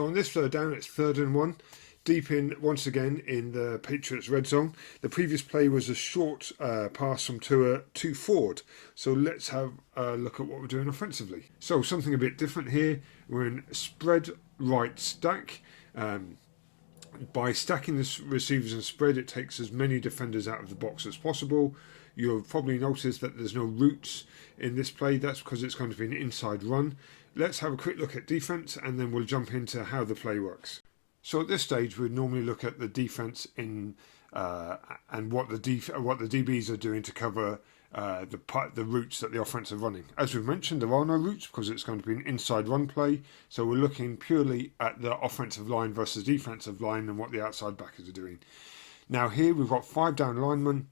So on this third down, it's 3rd and 1. Deep in, once again, in the Patriots red zone. The previous play was a short pass from Tua to Ford. So let's have a look at what we're doing offensively. So something a bit different here. We're in spread right stack. By stacking the receivers and spread, it takes as many defenders out of the box as possible. You'll probably notice that there's no routes in this play. That's because it's going to be an inside run. Let's have a quick look at defense, and then we'll jump into how the play works. So at this stage, we'd normally look at the defense and what the DBs are doing to cover the routes that the offense are running. As we've mentioned, there are no routes because it's going to be an inside run play. So we're looking purely at the offensive line versus defensive line and what the outside backers are doing. Now here we've got 5 down linemen,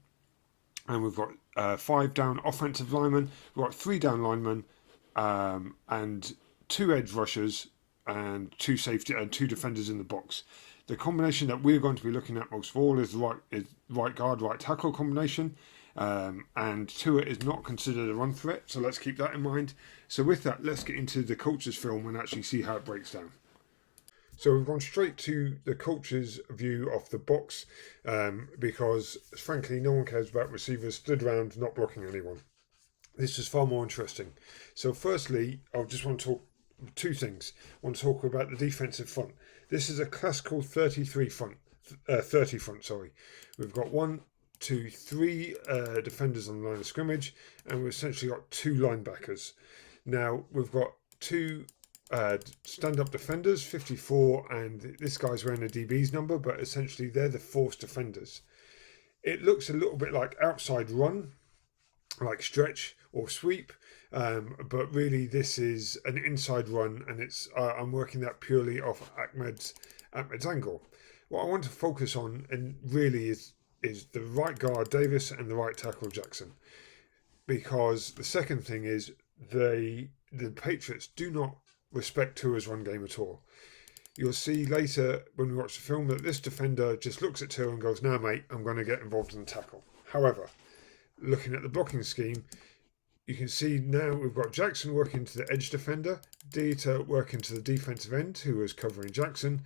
and we've got 5 down offensive linemen. We've got 3 down linemen and 2 edge rushers and 2 safety and 2 defenders in the box. The combination that we're going to be looking at most of all is right guard, right tackle combination. And Tua is not considered a run threat, so let's keep that in mind. So with that, let's get into the coach's film and actually see how it breaks down. So we've gone straight to the coach's view of the box because, frankly, no one cares about receivers stood around not blocking anyone. This is far more interesting. So firstly, I just want to talk 2 things. I want to talk about the defensive front. This is a classical 30 front. We've got 1, 2, 3 defenders on the line of scrimmage, and we've essentially got 2 linebackers. Now we've got 2 stand-up defenders, 54, and this guy's wearing a DB's number, but essentially they're the force defenders. It looks a little bit like outside run, like stretch or sweep, but really this is an inside run, and it's I'm working that purely off Ahmed's angle. What I want to focus on and really is the right guard Davis and the right tackle Jackson, because the second thing is the Patriots do not respect Tua's run game at all. You'll see later when we watch the film that this defender just looks at Tua and goes, "Nah, mate, I'm going to get involved in the tackle." However, looking at the blocking scheme, you can see now we've got Jackson working to the edge defender, Dieter working to the defensive end who is covering Jackson,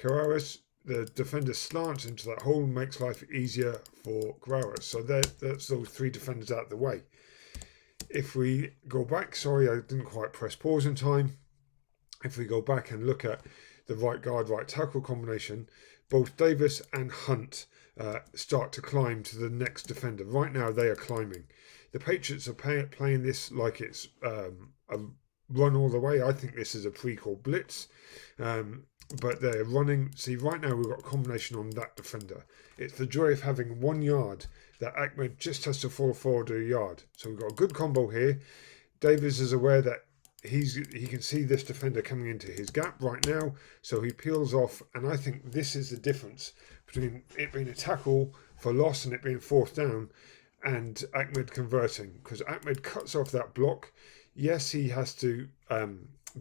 Carreras, the defender slants into that hole, makes life easier for Carreras. So that's those 3 defenders out of the way. If we go back, sorry, I didn't quite press pause in time. If we go back and look at the right guard, right tackle combination, both Davis and Hunt start to climb to the next defender. Right now, they are climbing. The Patriots are playing this like it's a run all the way. I think this is a pre-call blitz, but they're running. See, right now we've got a combination on that defender. It's the joy of having 1 yard that Ahmed just has to fall forward a yard. So we've got a good combo here. Davis is aware that he can see this defender coming into his gap right now, so he peels off, and I think this is the difference between it being a tackle for loss and it being 4th down and Ahmed converting, because Ahmed cuts off that block. Yes, he has to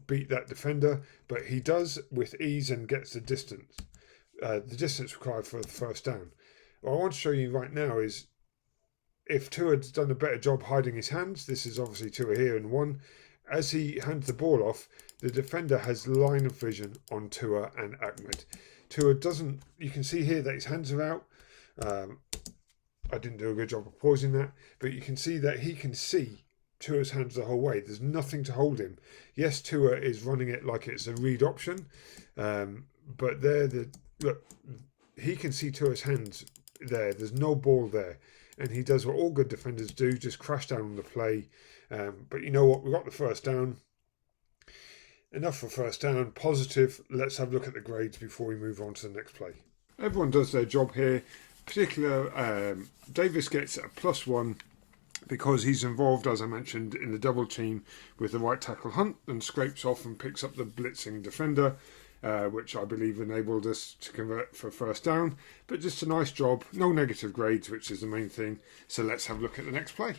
beat that defender, but he does with ease and gets the distance required for the 1st down. What I want to show you right now is if Tua's done a better job hiding his hands. This is obviously Tua here in 1. As he hands the ball off, the defender has line of vision on Tua and Ahmed. Tua doesn't, you can see here that his hands are out. I didn't do a good job of pausing that, but you can see that he can see Tua's hands the whole way. There's nothing to hold him. Yes, Tua is running it like it's a read option, but look, he can see Tua's hands there. There's no ball there, and he does what all good defenders do, just crash down on the play. But you know what? We got the 1st down. Enough for 1st down. Positive. Let's have a look at the grades before we move on to the next play. Everyone does their job here. Particular, Davis gets a +1 because he's involved, as I mentioned, in the double team with the right tackle Hunt, and scrapes off and picks up the blitzing defender, which I believe enabled us to convert for 1st down. But just a nice job. No negative grades, which is the main thing. So let's have a look at the next play.